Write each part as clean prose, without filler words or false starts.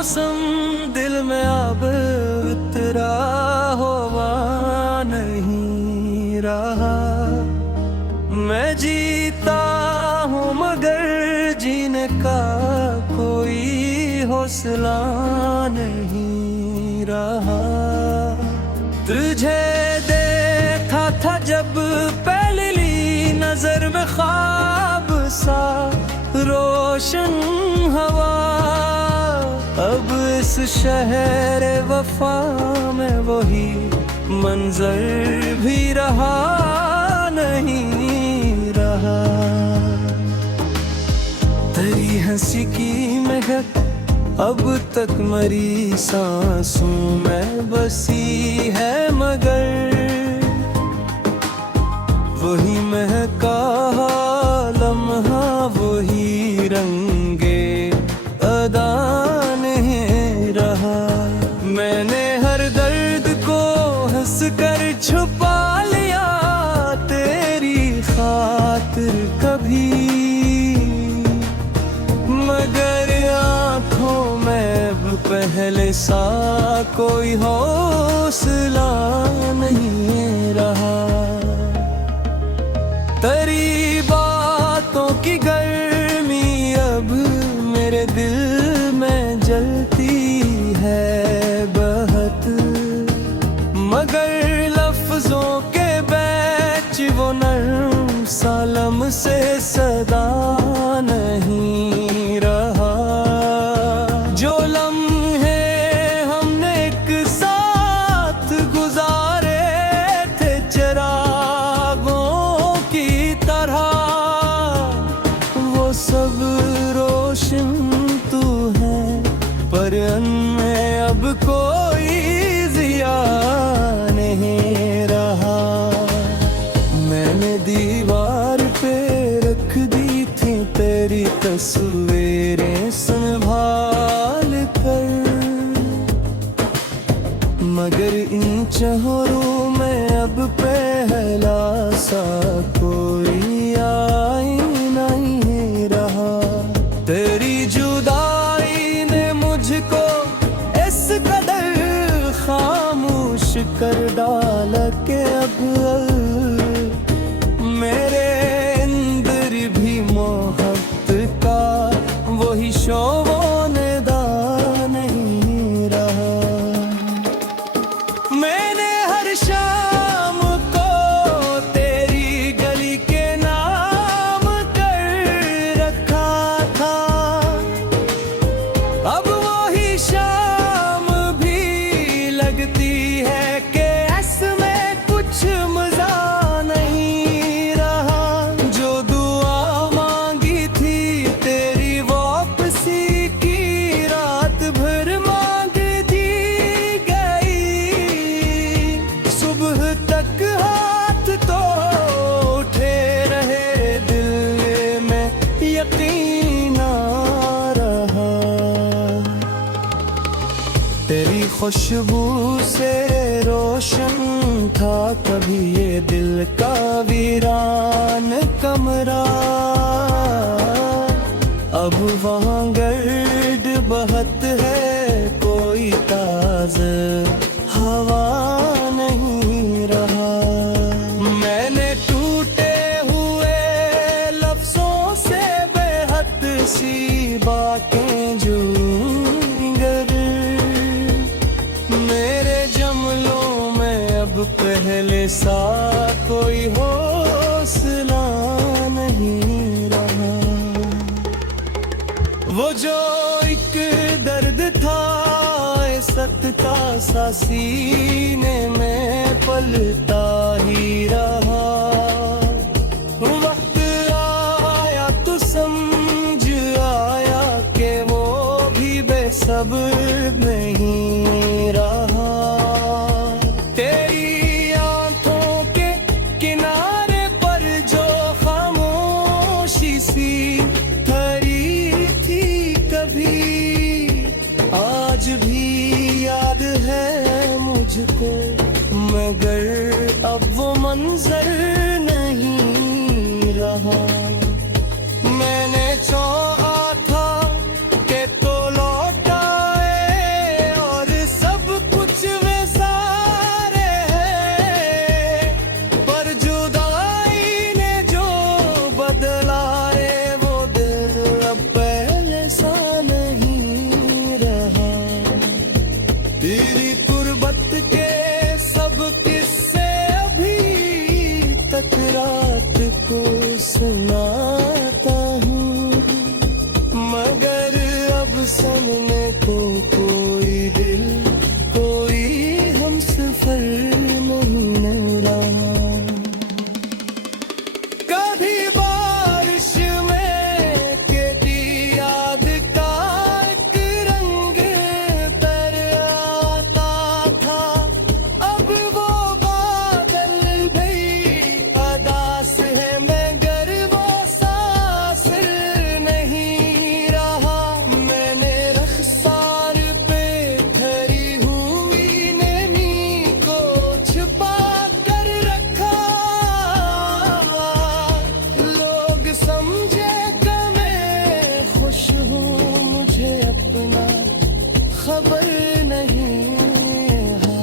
मौसम दिल में अब उतरा हुआ नहीं रहा। मैं जीता हूँ मगर जीने का कोई हौसला नहीं रहा। तुझे देखा था जब पहली नजर में ख्वाब सा रोशन हवा, अब इस शहर वफा में वही मंजर भी रहा नहीं रहा। तेरी हंसी की महक अब तक मरी सांसों में बसी है, मगर वही महका लम्हा वही रंगे अदा नहीं रहा। मैंने हर दर्द को हंस कर छुपा लिया तेरी खातिर कभी, मगर आँखों में अब पहले सा कोई हौसला नहीं रहा। तेरी बातों की गर्मी अब मेरे दिल में जलती है बहुत, मगर लफ्जों के बैच वो नर्म सालम से सदा नहीं रहा। जो लम्हे हमने एक साथ गुजारे थे चिरागों की तरह, वो सब रोशन तू है पर उनमें अब कोई जिया नहीं रहा। मैंने दीवार पे रख दी थी तेरी तस्वीरें संभाल कर, मगर इन चेहरों में अब पहला सा कोई आईना नहीं रहा। तेरी जुदाई ने मुझको इस कदर खामोश कर डाला कि अब मेरे अंदर भी मोहब्बत का वही शोबोनेदा नहीं रहा। मैंने हर शाम को तेरी गली के नाम कर रखा था, अब वही शाम भी लगती है कि इसमें कुछ मजा नहीं रहा। जो दुआ मांगी थी तेरी वापसी की रात भर मांग दी गई, सुबह तक हाथ तो उठे रहे दिल में यकीन ना रहा। तेरी खुशबू से रोशन था कभी ये दिल का वीरान कमरा, अब वहाँ गर्द बहत है कोई ताज़ा हवा नहीं रहा। मैंने टूटे हुए लफ्ज़ों से बेहद सी बातें जो गर मेरे जमलों में अब पहले सा कोई हौसला नहीं रहा। वो जो एक दर्द था सतता सा सीने में पलता ही रहा। वक्त आया तो समझ आया कि वो भी बेसब्र नहीं रहा। तेरी आंखों के किनारे पर जो खामोशी सी ठहरी थी कभी, आज भी याद है मुझको, मगर अब वो मंजर नहीं रहा। मैंने चाहा था कि तो लौटाए नहीं है।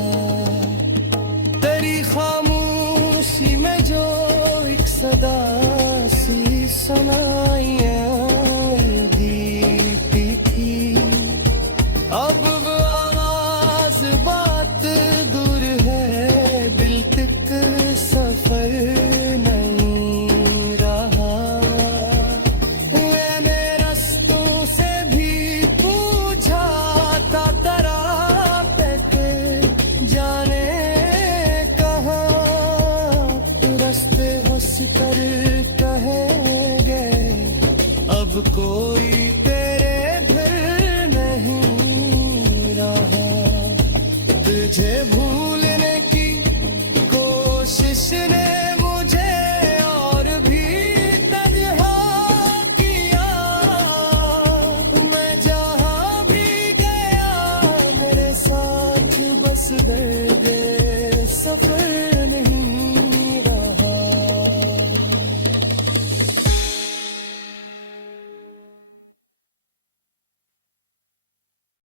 तेरी खामोशी में जो एक सदा सी सुनाइयां दीती थी, अब वो आवाज बात दूर है, दिल तक सफर नहीं रहा। मैंने रस्तों से भी पूछा था तेरा के जाने कहाँ, रास्ते हंस कर कहेंगे अब कोई